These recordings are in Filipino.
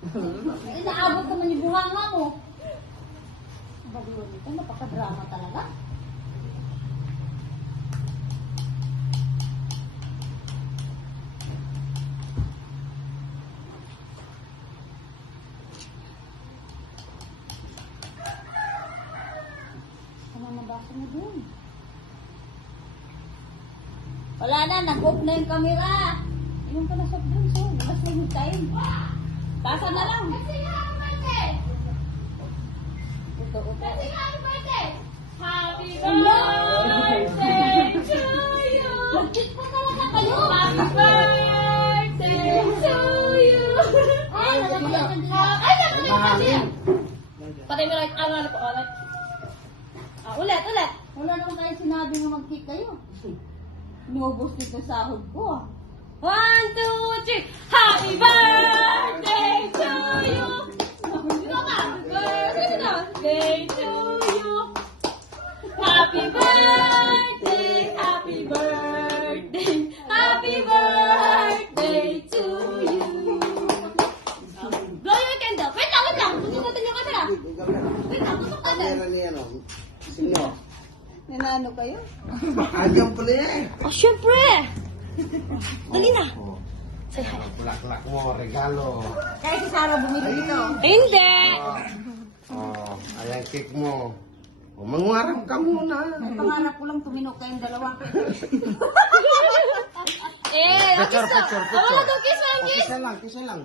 Inaabot naman yung buhanga mo. Bagulo nito, napaka-drama talaga. Ano nabasa mo dun? Wala na, nag-off na yung camera. Inom ka na soft drinks, oh. Labas na yung time. Tasa na lang. Kasi nga ang birthday. Ito. Kasi nga ang birthday. Happy birthday to you. Mag-kick pa talaga kayo. Happy birthday to you. Ay, nalagyan. Ay, nalagyan. Patay mo like, ano po, alright. Ulit. Wala naman tayo sinabi na mag-kick kayo. Inubos dito sa sahod ko. 1, 2, 3. Happy birthday to you. Happy birthday to you. Happy birthday, happy birthday, happy birthday to you. Blow your candle. Wait lang. Tutok natin yung camera. Wait lang, tutok natin. Sino? Nanano kayo? Ayaw pala eh. Oh, syempre. Dali na. Say hi. Bulak-bulak mo, regalo. Kaya si Sarah bumili dito. Hindi! Ayan cake mo. Manguharap ka muna. Ang pangarap ko lang tuminok kayong dalawa. Picture. Wala daw kiss, walang kiss! Kisa lang.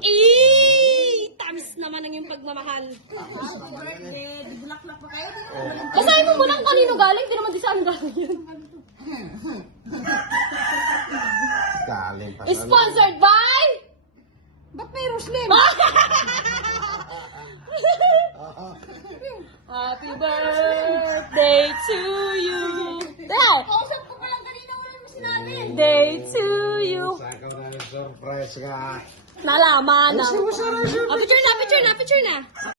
Tamis naman ang yung pagmamahal. Happy birthday. Bulaklak pa kayo. Basahin mo muna kung kanino galing, di naman di saan galing yun. Galing pa. Sponsored by... Ba't may Ruslim? Happy birthday to you. There! Kausap ko pa lang kanina, wala mo sinabi. Day to you. Saka na surprise ka. Nalaman na. Picture na.